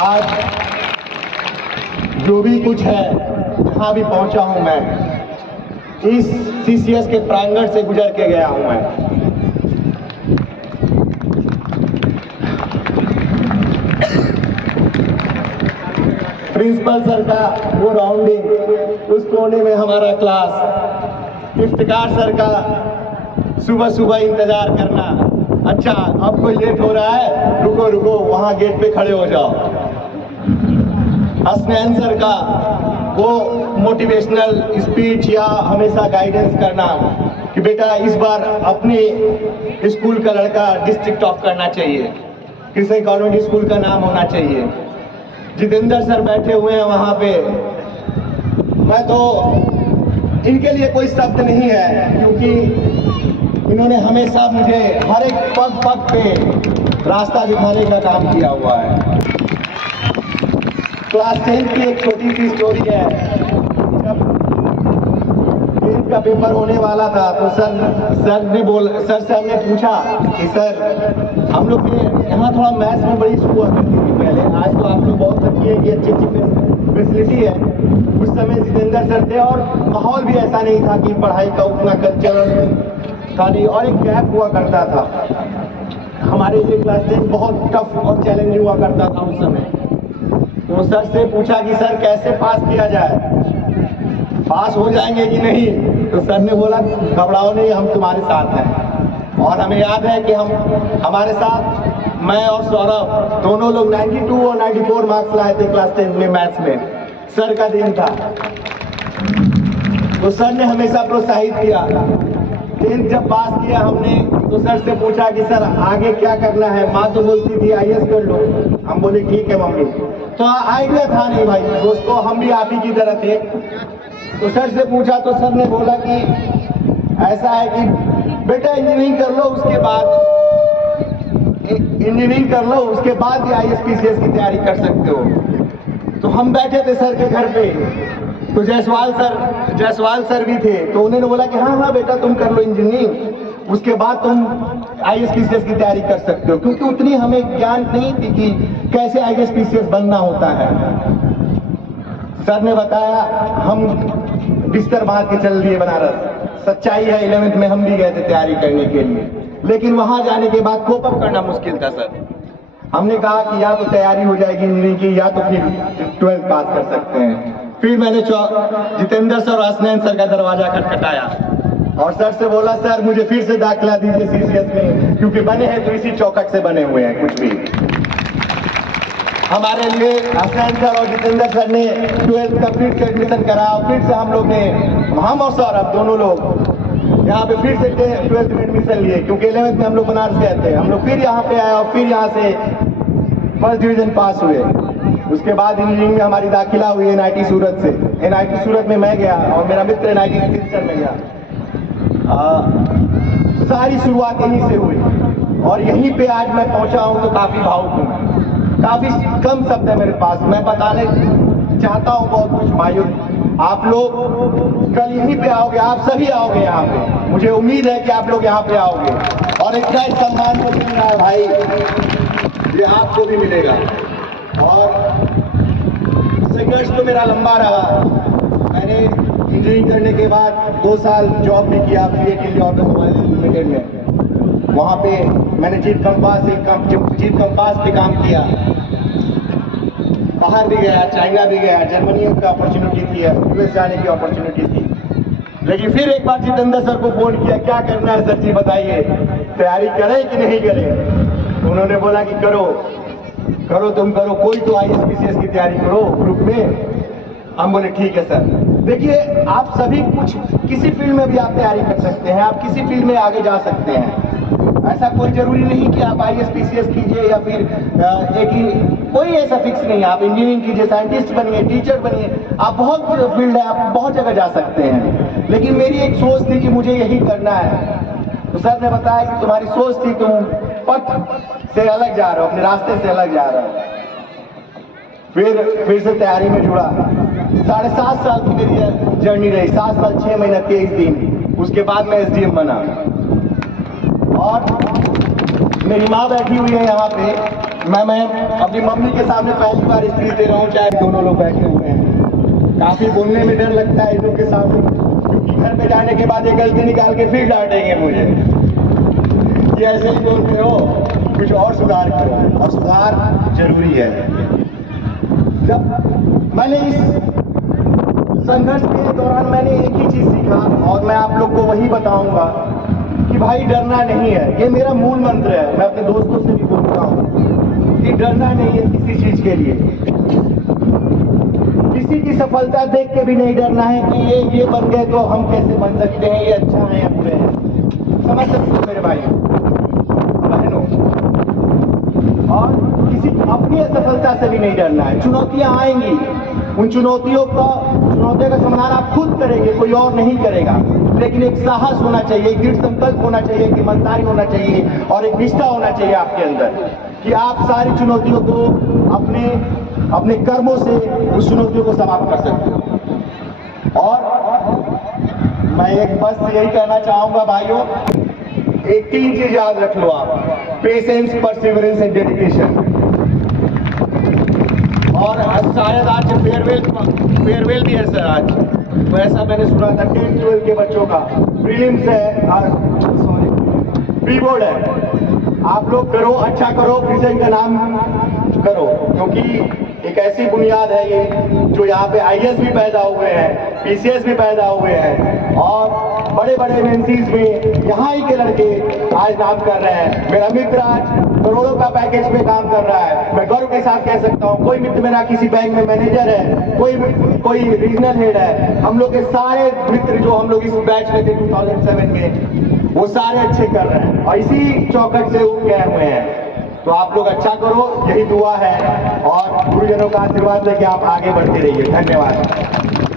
आज जो भी कुछ है, जहाँ भी पहुंचा हूं मैं, इस सीसीएस के प्रांगण से गुजर के गया हूं मैं। प्रिंसिपल सर का वो राउंडिंग, उस कोने में हमारा क्लास, इफ्तिकार सर का सुबह सुबह इंतजार करना, अच्छा अब कोई लेट हो रहा है, रुको रुको वहां गेट पे खड़े हो जाओ। हसनैन सर का वो मोटिवेशनल स्पीच या हमेशा गाइडेंस करना कि बेटा इस बार अपने स्कूल का लड़का डिस्ट्रिक्ट टॉप करना चाहिए, किसी कॉन्वेंट स्कूल का नाम होना चाहिए। जितेंद्र सर बैठे हुए हैं वहां पे, मैं तो इनके लिए कोई शब्द नहीं है, क्योंकि इन्होंने हमेशा मुझे हर एक पग पग पे रास्ता दिखाने का काम किया हुआ है। क्लास 10 की एक छोटी सी स्टोरी है। जब 10 का पेपर होने वाला था तो सर से हमने पूछा कि सर हम लोग के यहाँ थोड़ा मैथ्स में बड़ी इशू हुआ करती थी पहले, आज तो आप लोग बहुत लकी है कि अच्छी अच्छी फैसिलिटी है। उस समय जितेंद्र सर थे और माहौल भी ऐसा नहीं था कि पढ़ाई का उतना कल्चर था नहीं, और एक गैप हुआ करता था। हमारे लिए क्लास 10 बहुत टफ और चैलेंजिंग हुआ करता था उस समय। तो सर से पूछा कि सर कैसे पास किया जाए, पास हो जाएंगे कि नहीं? तो सर ने बोला घबराओ नहीं, हम तुम्हारे साथ हैं। और हमें याद है कि हमारे साथ मैं और सौरभ दोनों लोग 92 और 94 मार्क्स लाए थे क्लास 10 में मैथ्स में। सर का दिन था तो सर ने हमेशा प्रोत्साहित किया। 10th जब पास किया हमने तो सर से पूछा कि सर आगे क्या करना है? माँ तो बोलती थी IAS कर लो, हम बोले ठीक है मम्मी। तो आइडिया था नहीं भाई दोस्तों, हम भी आप ही की तरह थे। तो सर से पूछा तो सर ने बोला कि ऐसा है कि बेटा इंजीनियरिंग कर लो, उसके बाद भी IAS PCS की तैयारी कर सकते हो। तो हम बैठे थे सर के घर पे, तो जायसवाल सर भी थे, तो उन्होंने बोला कि हाँ बेटा तुम कर लो इंजीनियरिंग, उसके बाद तुम IAS PCS की तैयारी कर सकते हो। क्योंकि उतनी हमें ज्ञान नहीं थी कि कैसे IAS PCS बनना होता है। सर ने बताया, हम बिस्तर बांध के चल दिए बनारस। सच्चाई है 11th में हम भी गए थे तैयारी करने के लिए, लेकिन वहां जाने के बाद कोप अप करना मुश्किल था सर। हमने कहा कि या तो तैयारी हो जाएगी इंजीनियरिंग की, या तो फिर 12th पास कर सकते हैं। फिर मैंने जितेंद्र सर और हसनैन सर का दरवाजा खटखटाया और सर से बोला सर मुझे फिर से दाखिला दीजिए CCS में, क्योंकि बने हैं तो इसी चौखट से बने हुए हैं कुछ भी। हमारे लिए हसनैन सर और जितेंद्र सर ने 12th का फिर से एडमिशन कराया। फिर से हम लोग ने, हम और सौरभ दोनों लोग यहाँ पे फिर से 12th में एडमिशन लिए, क्योंकि 11th में हम लोग बनारस गए थे। हम लोग फिर यहाँ पे आए और फिर यहाँ से फर्स्ट डिवीजन पास हुए। उसके बाद इंजीनियरिंग में हमारी दाखिला हुई NIT सूरत से। NIT सूरत में मैं गया और मेरा मित्र NIT सिलचर में गया। सारी शुरुआत यहीं से हुई और यहीं पे आज मैं पहुंचा हूं तो काफी भावुक हूं। काफी कम शब्द है मेरे पास, मैं बताने चाहता हूं बहुत कुछ। भाइयों आप लोग कल यहीं पे आओगे, आप सभी आओगे यहाँ पे, मुझे उम्मीद है कि आप लोग यहाँ पे आओगे और इतना सम्मान को मिल रहा है भाई, ये आपको भी मिलेगा। और संघर्ष तो मेरा लंबा रहा। मैंने इंजीनियरिंग करने के बाद 2 साल जॉब भी किया फिएट इंडिया ऑटोमोबाइल्स लिमिटेड में। वहाँ पे मैंने जीत कंपास पे काम किया। बाहर भी गया, चाइना भी गया, जर्मनी की अपॉर्चुनिटी थी, US जाने की अपॉर्चुनिटी थी। लेकिन फिर एक बार जितेंद्र सर को फोन किया, क्या करना है सर जी बताइए, तैयारी करें कि नहीं करें? तो उन्होंने बोला कि करो तुम करो, कोई तो IAS PCS की तैयारी करो ग्रुप में। हम बोले ठीक है सर। देखिए आप सभी कुछ किसी फील्ड में भी आप तैयारी कर सकते हैं, आप किसी फील्ड में आगे जा सकते हैं। ऐसा कोई जरूरी नहीं कि आप IAS PCS कीजिए या फिर एक ही, कोई ऐसा फिक्स नहीं है। आप इंजीनियरिंग कीजिए, साइंटिस्ट बनिए, टीचर बनिए, आप बहुत फील्ड है, आप बहुत जगह जा सकते हैं। लेकिन मेरी एक सोच थी कि मुझे यही करना है। तो सर ने बताया कि तुम्हारी सोच थी, तुम पथ से अलग जा रहे हो, अपने रास्ते से अलग जा रहे हो। फिर से तैयारी में जुड़ा। 7.5 साल की मेरी जर्नी रही, 7 साल 6 महीने 23 दिन। उसके बाद मैं SDM बना और मेरी माँ बैठी हुई है यहाँ पे। मैं अपनी मम्मी के सामने पहली बार स्पीच दे रहा हूँ, चाहे दोनों लोग बैठे हुए हैं। काफी बोलने में डर लगता है इन लोग के सामने, क्योंकि घर पे जाने के बाद ये गलती निकाल के फिर डांटेंगे मुझे कि ऐसे ही बोलते हो, कुछ और सुधार करो, और सुधार जरूरी है। जब मैंने इस संघर्ष के दौरान मैंने एक ही चीज सीखा, और मैं आप लोग को वही बताऊंगा कि भाई डरना नहीं है। ये मेरा मूल मंत्र है, मैं अपने दोस्तों से भी बोलता हूँ कि डरना नहीं है किसी चीज के लिए। किसी की सफलता देख के भी नहीं डरना है कि ये बन गए तो हम कैसे बन सकते हैं, ये अच्छा है या बुरे हैं। समझ सकते हो मेरे भाई बहनों। और किसी अपनी असफलता से भी नहीं डरना है। चुनौतियां आएंगी, उन चुनौतियों का समाधान आप खुद करेंगे, कोई और नहीं करेगा। लेकिन एक साहस होना चाहिए, एक दृढ़ संकल्प होना चाहिए, एक ईमानदारी होना चाहिए, और एक निष्ठा होना चाहिए आपके अंदर कि आप सारी चुनौतियों को अपने कर्मों से उस चुनौतियों को समाप्त कर सकते हो। और मैं एक बस यही कहना चाहूंगा भाइयों, एक 3 चीज याद रख लो आप: पेशेंस, परसिवरेंस एंड डेडिकेशन। और शायद आज फेयरवेल भी है सर आज, तो ऐसा मैंने सुना था 10-12 के बच्चों का प्रीलिम्स है, सॉरी प्री बोर्ड है। आप लोग करो, अच्छा करो, विजन का नाम करो, क्योंकि एक ऐसी बुनियाद है ये, जो यहाँ पे IAS भी पैदा हुए हैं, PCS भी पैदा हुए हैं, और बड़े बड़े एमएनसीज में यहाँ ही के लड़के आज नाम कर रहे हैं। मेरा मित्र आज करोड़ों का पैकेज पे काम कर रहा है। मैं गर्व के साथ कह सकता हूँ, कोई मित्र मेरा किसी बैंक में मैनेजर है, कोई रीजनल हेड है। हम लोग के सारे मित्र जो हम लोग इस बैच में थे 2007 में, वो सारे अच्छे कर रहे हैं, और इसी चौखट से उठ गए हुए हैं। तो आप लोग अच्छा करो, यही दुआ है, और गुरुजनों का आशीर्वाद लेके आप आगे बढ़ते रहिए। धन्यवाद।